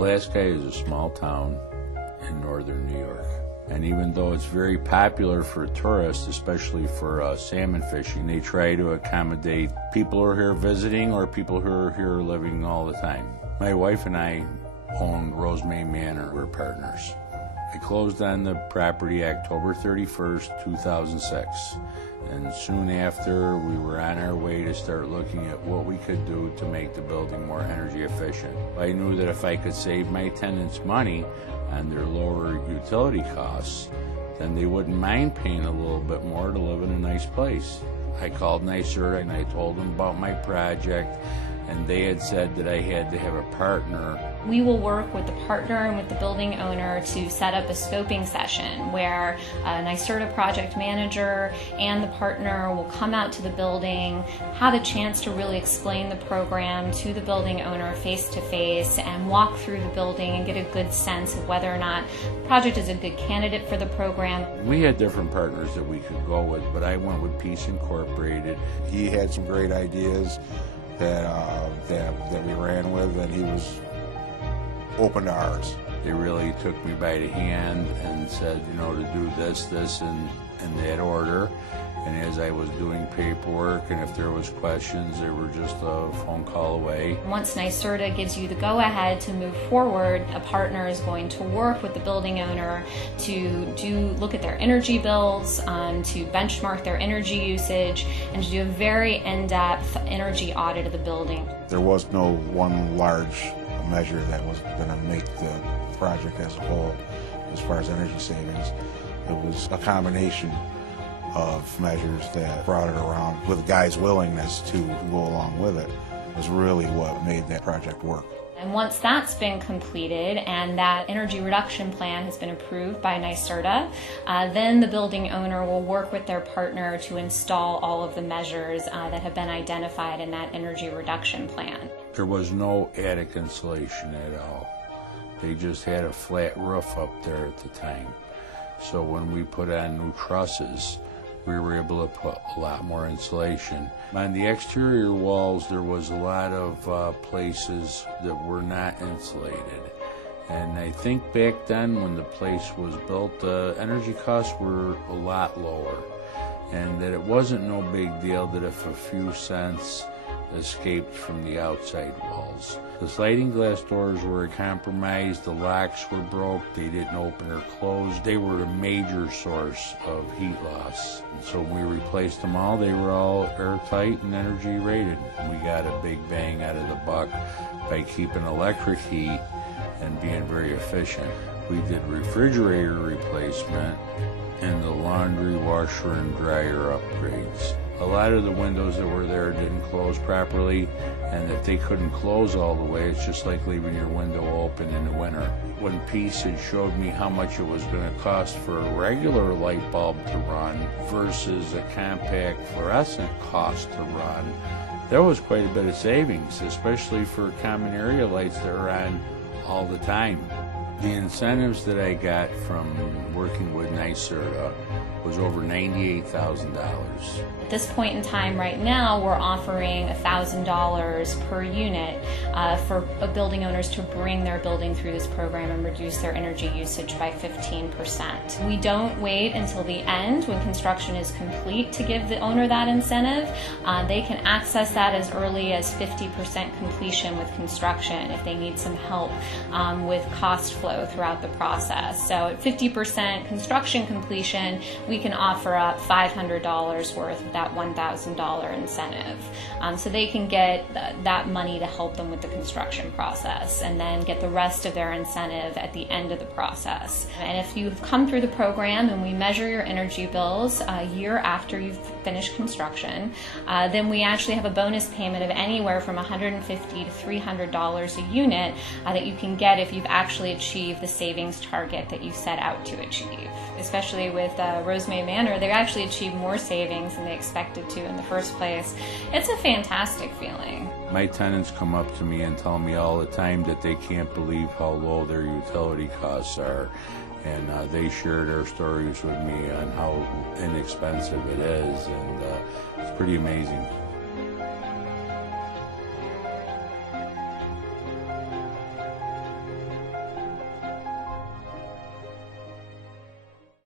Polaski is a small town in northern New York. And even though it's very popular for tourists, especially for salmon fishing, they try to accommodate people who are here visiting or people who are here living all the time. My wife and I own Rose May Manor. We're partners. I closed on the property October 31st, 2006. And soon after, we were on our way to start looking at what we could do to make the building more energy efficient. I knew that if I could save my tenants money on their lower utility costs, then they wouldn't mind paying a little bit more to live in a nice place. I called NYSERDA and I told them about my project, and they had said that I had to have a partner. We will work with the partner and with the building owner to set up a scoping session where a NYSERDA project manager and the partner will come out to the building, have a chance to really explain the program to the building owner face to face, and walk through the building and get a good sense of whether or not the project is a good candidate for the program. We had different partners that we could go with, but I went with Peace Incorporated. He had some great ideas that we ran with, and he was open to ours. They really took me by the hand and said, you know, to do this, and that order. And as I was doing paperwork, and if there was questions, they were just a phone call away. Once NYSERDA gives you the go-ahead to move forward, a partner is going to work with the building owner to look at their energy bills, to benchmark their energy usage, and to do a very in-depth energy audit of the building. There was no one large measure that was going to make the project as a whole as far as energy savings. It was a combination of measures that brought it around with the guy's willingness to go along with it was really what made that project work. And once that's been completed and that energy reduction plan has been approved by NYSERDA, then the building owner will work with their partner to install all of the measures that have been identified in that energy reduction plan. There was no attic insulation at all. They just had a flat roof up there at the time. So when we put on new trusses, we were able to put a lot more insulation. On the exterior walls, there was a lot of places that were not insulated. And I think back then when the place was built, the energy costs were a lot lower. And that it wasn't no big deal that if a few cents escaped from the outside walls. The sliding glass doors were compromised, the locks were broke, they didn't open or close. They were a major source of heat loss. And so when we replaced them all, they were all airtight and energy rated. We got a big bang out of the buck by keeping electric heat and being very efficient. We did refrigerator replacement and the laundry, washer, and dryer upgrades. A lot of the windows that were there didn't close properly, and if they couldn't close all the way, it's just like leaving your window open in the winter. When Peace had showed me how much it was going to cost for a regular light bulb to run versus a compact fluorescent cost to run, there was quite a bit of savings, especially for common area lights that are on all the time. The incentives that I got from working with NYSERDA was over $98,000. At this point in time right now, we're offering $1,000 per unit for building owners to bring their building through this program and reduce their energy usage by 15%. We don't wait until the end when construction is complete to give the owner that incentive. They can access that as early as 50% completion with construction if they need some help with cost flow throughout the process. So at 50% construction completion, we can offer up $500 worth of that $1,000 incentive. So they can get that money to help them with the construction process and then get the rest of their incentive at the end of the process. And if you've come through the program and we measure your energy bills a year after you've finished construction, then we actually have a bonus payment of anywhere from $150 to $300 a unit that you can get if you've actually achieved the savings target that you set out to achieve. Especially with Rose May Manor, they actually achieved more savings than they expected to in the first place. It's a fantastic feeling. My tenants come up to me and tell me all the time that they can't believe how low their utility costs are. And they share their stories with me on how inexpensive it is, and it's pretty amazing.